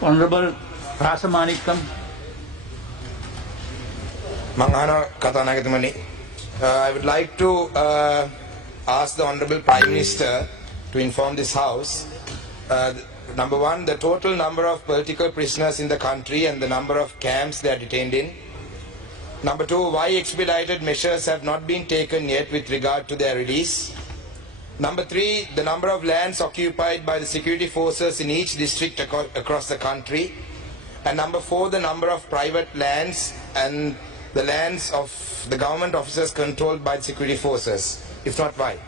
Honorable Rasamanikam. Manghana Katanagatmani. I would like to ask the Honorable Prime Minister to inform this House. Number one, the total number of political prisoners in the country and the number of camps they are detained in. Number two, why expedited measures have not been taken yet with regard to their release. Number three, the number of lands occupied by the security forces in each district across the country. And number four, the number of private lands and the lands of the government officers controlled by the security forces. If not, why?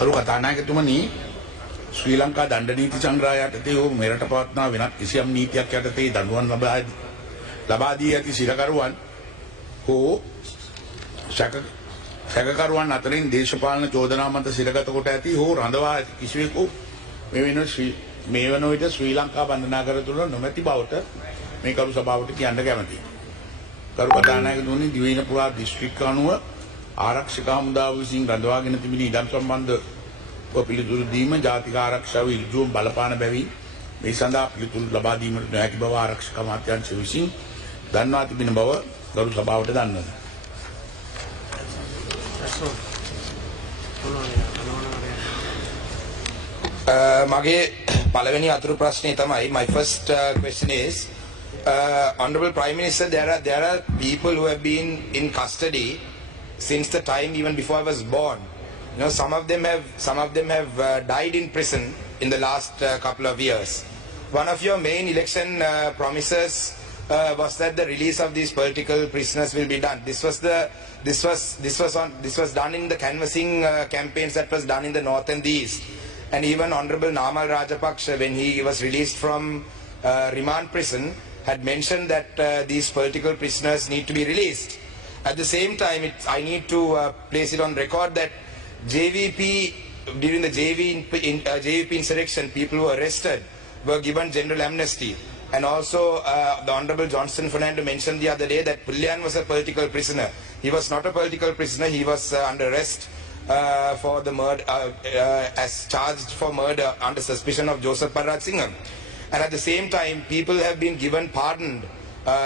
අරු කතානායකතුමනි ශ්‍රී ලංකා දණ්ඩ නීති සංග්‍රහය යටතේ හෝ මෙරට පවත්නා වෙනත් කිසියම් නීතියක් යටතේ දඬුවම් ලබා දී ඇති සිරකරුවන් හෝ සැකකරුවන් අතරින් දේශපාලන චෝදනා මත සිරගත කොට ඇති හෝ රඳවා ඇති කිසිවෙකු මේ වන විට ශ්‍රී ලංකා බන්ධනාගාර තුළ නොමැති බවට මේ කරු සභාවට කියන්න කැමැතියි. කරු කතානායකතුමනි දිවයින පුරා දිස්ත්‍රික්ක අනුව ආරක්ෂක හමුදාව විසින් රඳවාගෙන තිබෙන ඉඩම් සම්බන්ධ පිළිතුරු දීම ජාතික ආරක්ෂාව ඉල්ලුම් බලපාන බැවින් මේ සඳහා පිළිතුරු ලබා දීමට නොහැකි බව ආරක්ෂක අමාත්‍යාංශ විසින් දන්වා තිබෙන බව ගරු සභාවට දන්වනවා. මගේ පළවෙනි අතුරු ප්‍රශ්නේ තමයි my first question is Honorable Prime Minister, there are people who have been in custody since the time even before I was born. You know, some of them have died in prison in the last couple of years. One of your main election promises was that the release of these political prisoners will be done. This was done in the canvassing campaigns that was done in the north and the east. And even Honorable Namal Rajapaksa, when he was released from remand prison, had mentioned that these political prisoners need to be released. At the same time, I need to place it on record that JVP, during the JVP insurrection, people who were arrested were given general amnesty. And also, the Honorable Johnson Fernando mentioned the other day that Pullian was a political prisoner. He was not a political prisoner. He was under arrest for the murder, as charged for murder under suspicion of Joseph Parrasingham. And at the same time, people have been given pardoned.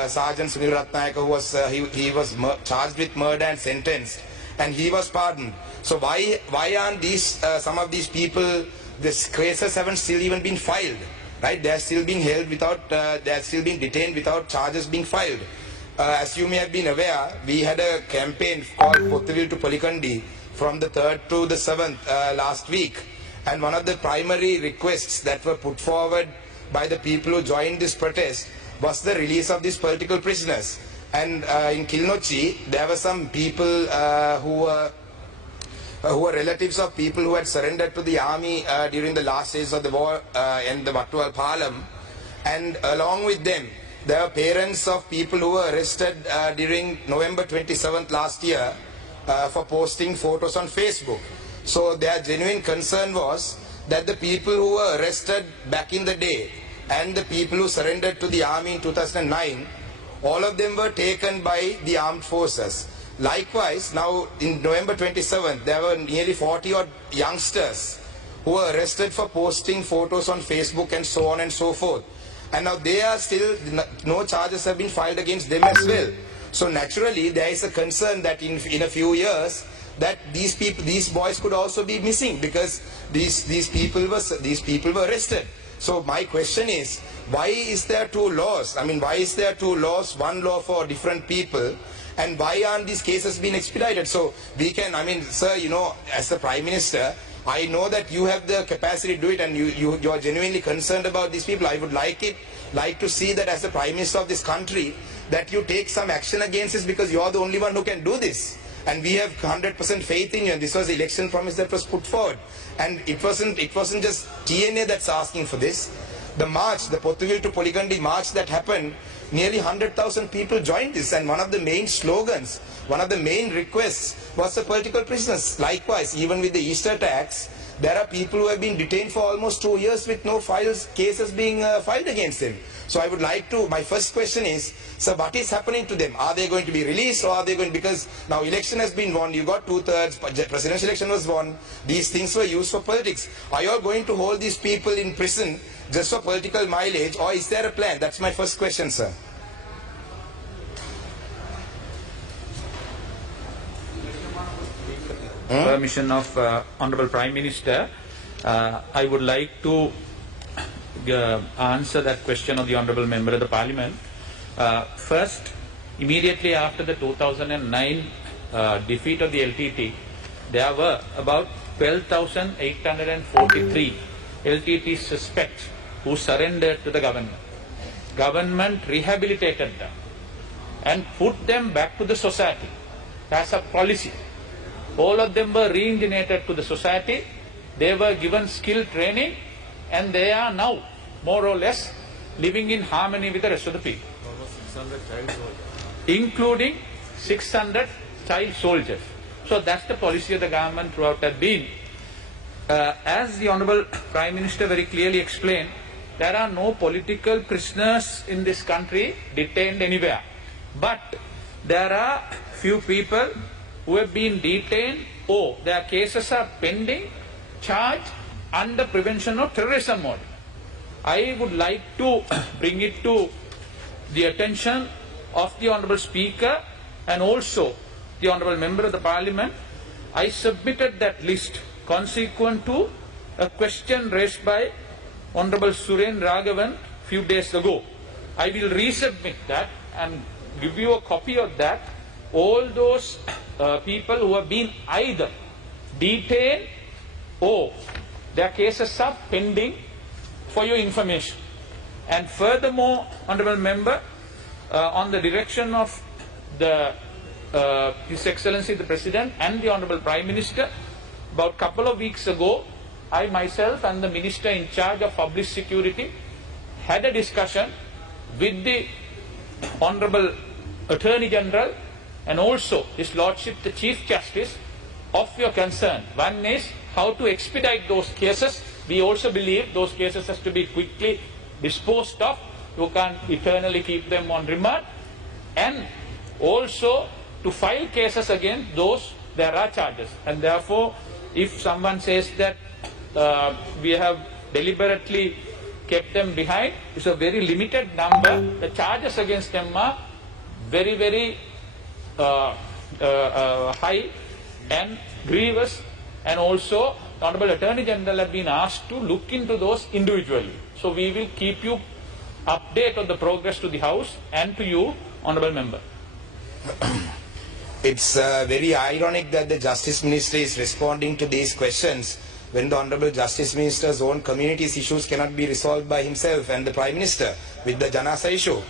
Sergeant Sunil Ratnayaka, who was he was charged with murder and sentenced, and he was pardoned. So why aren't these some of these people? These cases haven't still even been filed, right? They are still being held without they are still being detained without charges being filed. As you may have been aware, we had a campaign called Pottuvil to Polikandi from the 3rd to the 7th last week, and one of the primary requests that were put forward by the people who joined this protest was the release of these political prisoners. And in Kilnochi, there were some people who were relatives of people who had surrendered to the army during the last days of the war in the Wattuwal Palam. And along with them, there were parents of people who were arrested during November 27th last year for posting photos on Facebook. So their genuine concern was that the people who were arrested back in the day and the people who surrendered to the army in 2009, all of them were taken by the armed forces. Likewise, now in November 27th, there were nearly 40 odd youngsters who were arrested for posting photos on Facebook and so on and so forth. And now they are still, no charges have been filed against them as well. So naturally, there is a concern that in a few years, that these boys could also be missing because these people were arrested. So my question is, why is there two laws? I mean, why is there two laws, one law for different people, and why aren't these cases being expedited? So we can, I mean, sir, you know, as the Prime Minister, I know that you have the capacity to do it and you are genuinely concerned about these people. I would like to see that as the Prime Minister of this country, that you take some action against this because you are the only one who can do this. And we have 100% faith in you, and this was the election promise that was put forward. And it wasn't just TNA that's asking for this. The march, the Pottuvil to Polikandi march that happened, nearly 100,000 people joined this, and one of the main slogans, one of the main requests was the political prisoners. Likewise, even with the Easter attacks, there are people who have been detained for almost 2 years with no cases being filed against them. So I would like to, my first question is, sir, what is happening to them? Are they going to be released, or are they going, because now election has been won, you got 2/3, presidential election was won, these things were used for politics. Are you all going to hold these people in prison just for political mileage, or is there a plan? That's my first question, sir. Permission of Honorable Prime Minister, I would like to answer that question of the Honorable Member of the Parliament. First, immediately after the 2009 defeat of the LTT, there were about 12,843 LTT suspects who surrendered to the government. Government rehabilitated them and put them back to the society as a policy. All of them were reintegrated to the society. They were given skill training, and they are now more or less living in harmony with the rest of the people, including 600 child soldiers. So that's the policy of the government throughout has been. As the Honourable Prime Minister very clearly explained, there are no political prisoners in this country detained anywhere. But there are few people who have been detained or their cases are pending, charged under Prevention of Terrorism Order. I would like to bring it to the attention of the Honourable Speaker and also the Honourable Member of the Parliament. I submitted that list consequent to a question raised by Honourable Suren Raghavan few days ago. I will resubmit that and give you a copy of that. All those people who have been either detained or their cases are pending, for your information. And furthermore, Honourable Member, on the direction of the His Excellency the President and the Honourable Prime Minister, about a couple of weeks ago, I myself and the Minister in charge of Public Security had a discussion with the Honourable Attorney General and also His Lordship the Chief Justice of your concern. One is how to expedite those cases. We also believe those cases has to be quickly disposed of. You can't eternally keep them on remand. And also to file cases against those there are charges. And therefore, if someone says that we have deliberately kept them behind, it's a very limited number. The charges against them are very, very high and grievous, and also the Honourable Attorney General have been asked to look into those individually. So we will keep you update on the progress to the House and to you, Honourable Member. It's very ironic that the Justice Minister is responding to these questions when the Honourable Justice Minister's own community's issues cannot be resolved by himself and the Prime Minister with the Janasa issue.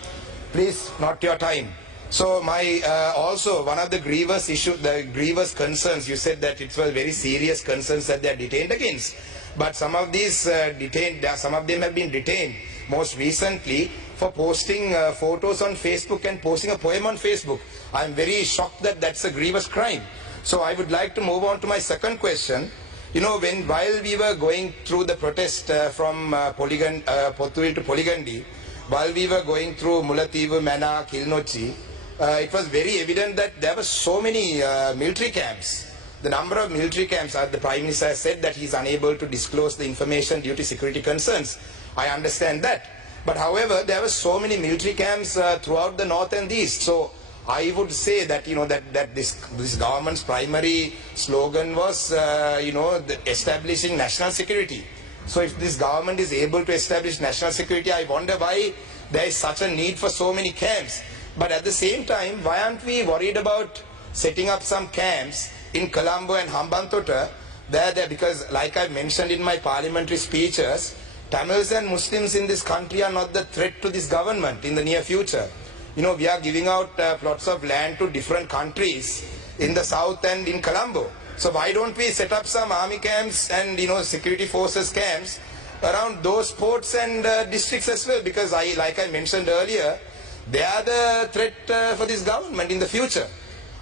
Please, not your time. So my also one of the grievous concerns, you said that it was very serious concerns that they are detained against. But some of these some of them have been detained most recently for posting photos on Facebook and posting a poem on Facebook. I am very shocked that that's a grievous crime. So I would like to move on to my second question. You know, while we were going through the protest from Pothuil to Poligandi, while we were going through Mullaitivu, Mana, Kilnochi, it was very evident that there were so many military camps. The number of military camps, the Prime Minister has said that he is unable to disclose the information due to security concerns. I understand that. But however, there were so many military camps throughout the north and the east. So I would say that, you know, that this government's primary slogan was, establishing national security. So if this government is able to establish national security, I wonder why there is such a need for so many camps. But at the same time, why aren't we worried about setting up some camps in Colombo and Hambantota, because like I mentioned in my parliamentary speeches, Tamils and Muslims in this country are not the threat to this government in the near future. You know, we are giving out plots of land to different countries in the south and in Colombo. So why don't we set up some army camps and, security forces camps around those ports and districts as well? Because like I mentioned earlier, they are the threat for this government in the future.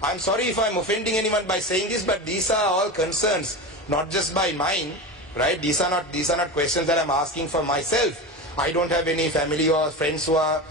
I'm sorry if I'm offending anyone by saying this, but these are all concerns, not just by mine, right? These are not questions that I'm asking for myself. I don't have any family or friends who are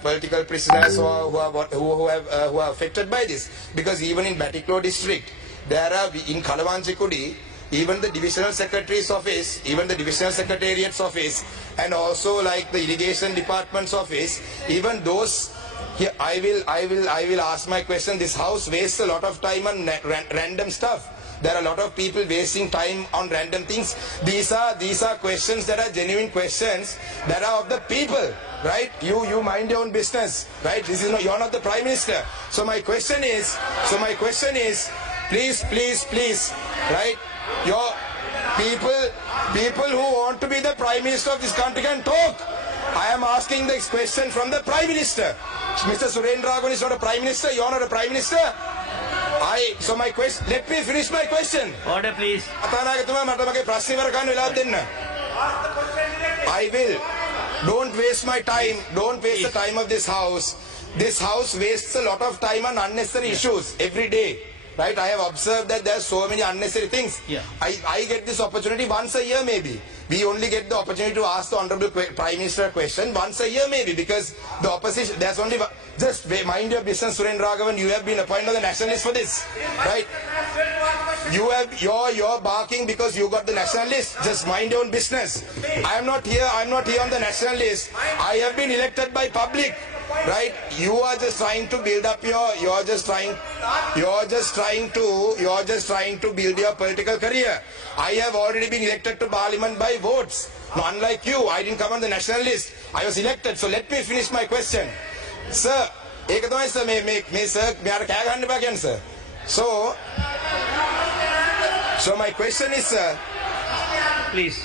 political prisoners who are affected by this. Because even in Batiklo district, there are in Kalawanchikudi, even the divisional secretary's office, even the divisional secretariat's office, and also like the irrigation department's office, even those. Here, I will ask my question. This house wastes a lot of time on random stuff. There are a lot of people wasting time on random things. These are questions that are genuine questions that are of the people, right? You mind your own business, right? This is not, you're not the Prime Minister. So my question is, please, right? Your people who want to be the Prime Minister of this country can talk. I am asking this question from the Prime Minister. Mr. Surendra is not a Prime Minister. You're not a Prime Minister. So my question. Let me finish my question. Order, please. I will. Don't waste my time. Don't waste the time of this house. This house wastes a lot of time on unnecessary issues every day. Right? I have observed that there are so many unnecessary things. Yeah. I get this opportunity once a year maybe. We only get the opportunity to ask the Honorable Prime Minister a question once a year maybe, because the opposition, there's only, just mind your business, Surendra Raghavan, you have been appointed as the national list for this, right? You're barking because you got the national list. Just mind your own business. I'm not here on the national list. I have been elected by public. Right? You are just trying to build up you're just trying to build your political career. I have already been elected to parliament by votes. No, unlike you, I didn't come on the national list. I was elected. So let me finish my question. Sir, ek tamai sir me sir meara kaya ganna ba kiyanne sir. So my question is, sir, Please.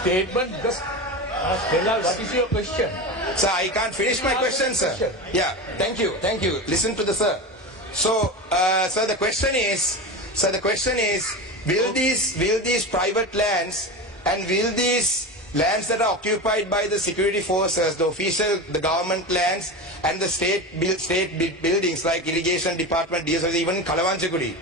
Statement, just tell us what is your question. Sir, I can't finish my question, sir. Yeah, thank you. Listen to the sir. So, sir, the question is, will these private lands and will these lands that are occupied by the security forces, the government lands and the state buildings like irrigation department, even Kalawanchikudi,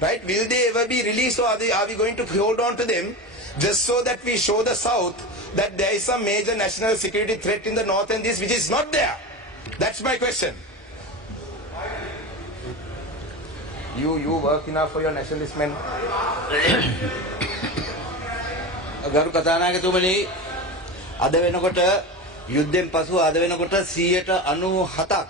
right? Will they ever be released, or are we going to hold on to them just so that we show the South that there is some major national security threat in the north and this which is not there? That's my question. You work enough for your nationalist men. ගරු කතානායකතුමනි, අද වෙනකොට යුද්ධෙන් පසු අද වෙනකොට 97ක්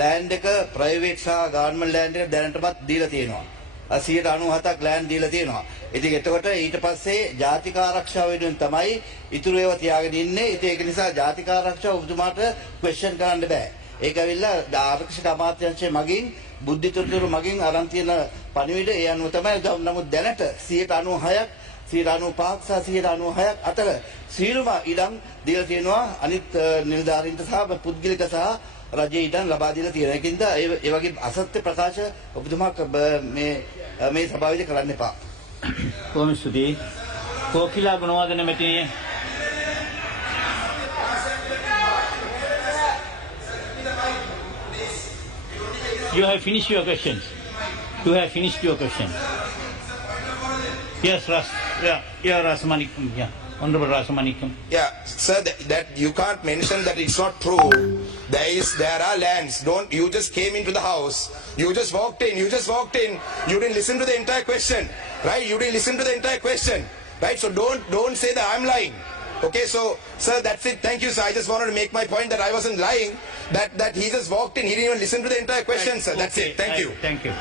land එක ප්‍රයිවේට් සහ government land එක දැනටමත් දීලා තියෙනවා. 97ක් ලෑන්ඩ් දීලා තියෙනවා. ඉතින් එතකොට ඊට පස්සේ ජාතික ආරක්ෂාව වෙනුවෙන් තමයි ඉතුරු ඒවා තියාගෙන ඉන්නේ. ඉතින් ඒක නිසා ජාතික ආරක්ෂාව ඔබතුමාට ක්වෙස්චන් කරන්න බෑ. ඒක ඇවිල්ලා ආරක්ෂක අමාත්‍යාංශය මගින් බුද්ධිතොරතුරු මගින් අරන් තියෙන පණිවිඩ ඒ අනුව තමයි. නමුත් දැනට 96ක් 95ක් සහ 96ක් අතර සීලම ඉඩම් දීලා තියෙනවා අනිත් නිලධාරීන්ට සහ පුද්ගලික සහ රජයේ ඉඩම් ලබා දීලා තියෙන. ඒකින්ද ඒ වගේ අසත්‍ය ප්‍රකාශ ඔබතුමා මේ සභාවේදී කරන්න එපා. කොහොම ස්තුතියි. කෝකිලා Gunawardena මෙතිණිය. You have finished your questions. Yes, Rasamanikam. Yeah, Honorable Rasamanikam. Yeah, sir, that you can't mention that it's not true. There are lands. You just came into the house. You just walked in. You didn't listen to the entire question, right? Right? So don't say that I'm lying. Okay, so sir, that's it. Thank you, sir. I just wanted to make my point that I wasn't lying. That he just walked in. He didn't even listen to the entire question, sir. That's it. Thank you. Thank you.